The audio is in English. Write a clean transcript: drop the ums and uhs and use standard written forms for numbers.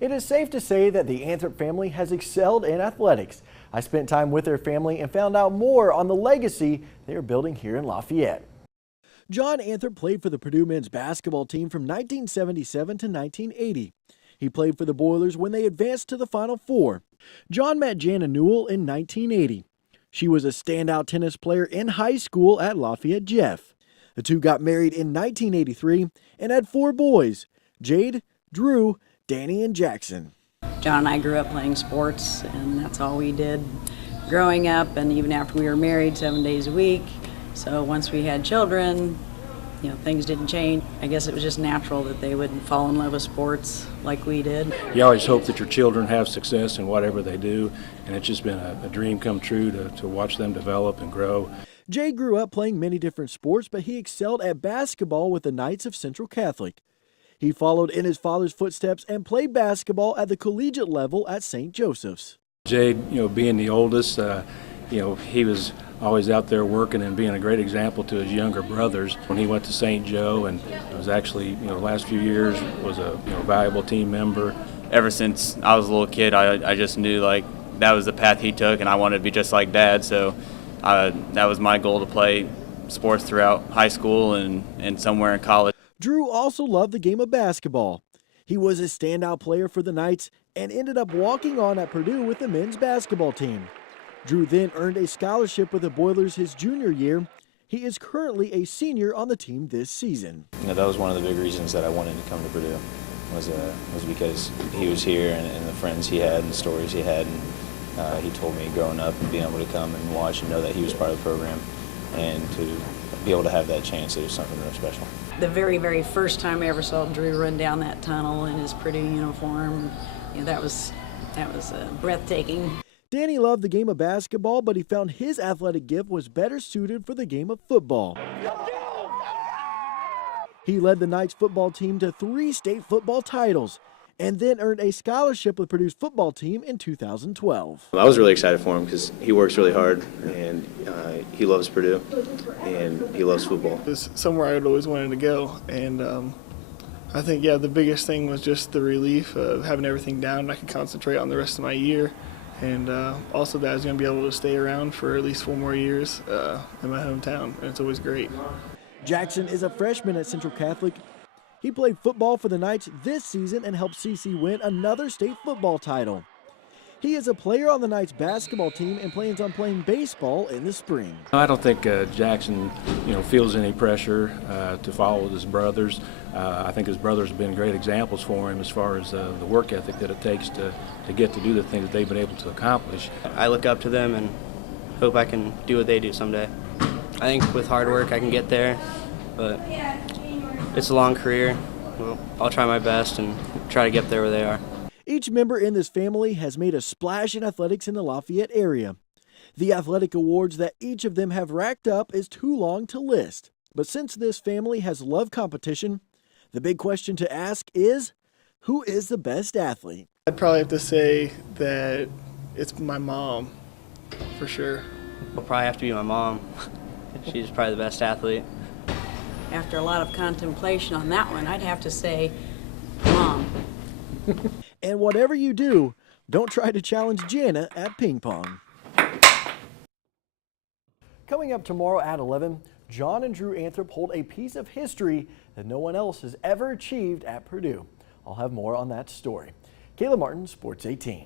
It is safe to say that the Anthrop family has excelled in athletics. I spent time with their family and found out more on the legacy they are building here in Lafayette. John Anthrop played for the Purdue men's basketball team from 1977 to 1980. He played for the Boilers when they advanced to the Final Four. John met Jana Newell in 1980. She was a standout tennis player in high school at Lafayette Jeff. The two got married in 1983 and had 4 boys: Jade, Drew, Danny, and Jackson. John and I grew up playing sports, and that's all we did growing up, and even after we were married 7 days a week. So once we had children, things didn't change. I guess it was just natural that they would fall in love with sports like we did. You always hope that your children have success in whatever they do, and it's just been a dream come true to watch them develop and grow. Jay grew up playing many different sports, but he excelled at basketball with the Knights of Central Catholic. He followed in his father's footsteps and played basketball at the collegiate level at St. Joseph's. Jay, being the oldest, he was always out there working and being a great example to his younger brothers. When he went to St. Joe, and was actually, the last few years was a valuable team member. Ever since I was a little kid, I just knew that was the path he took, and I wanted to be just like Dad. So that was my goal, to play sports throughout high school and somewhere in college. Drew also loved the game of basketball. He was a standout player for the Knights and ended up walking on at Purdue with the men's basketball team. Drew then earned a scholarship with the Boilers his junior year. He is currently a senior on the team this season. That was one of the big reasons that I wanted to come to Purdue, was because he was here and the friends he had and the stories he had. And he told me growing up and being able to come and watch and know that he was part of the program, and to be able to have that chance, it was something real special. The very, very first time I ever saw Drew run down that tunnel in his Purdue uniform, that was breathtaking. Danny loved the game of basketball, but he found his athletic gift was better suited for the game of football. He led the Knights football team to 3 state football titles and then earned a scholarship with Purdue's football team in 2012. I was really excited for him because he works really hard, and he loves Purdue, and he loves football. It's somewhere I'd always wanted to go, and I think, the biggest thing was just the relief of having everything down, and I could concentrate on the rest of my year. And also that I was going to be able to stay around for at least 4 more years in my hometown, and it's always great. Jackson is a freshman at Central Catholic. He played football for the Knights this season and helped CC win another state football title. He is a player on the Knights basketball team and plans on playing baseball in the spring. I don't think Jackson, feels any pressure to follow his brothers. I think his brothers have been great examples for him as far as the work ethic that it takes to get to do the things that they've been able to accomplish. I look up to them and hope I can do what they do someday. I think with hard work I can get there, but it's a long career. Well, I'll try my best and try to get there where they are. Each member in this family has made a splash in athletics in the Lafayette area. The athletic awards that each of them have racked up is too long to list. But since this family has loved competition, the big question to ask is, who is the best athlete? I'd probably have to say that it's my mom, for sure. It'll probably have to be my mom. She's probably the best athlete. After a lot of contemplation on that one, I'd have to say Mom. And whatever you do, don't try to challenge Jana at ping pong. Coming up tomorrow at 11, John and Drew Anthrop hold a piece of history that no one else has ever achieved at Purdue. I'll have more on that story. Kayla Martin, Sports 18.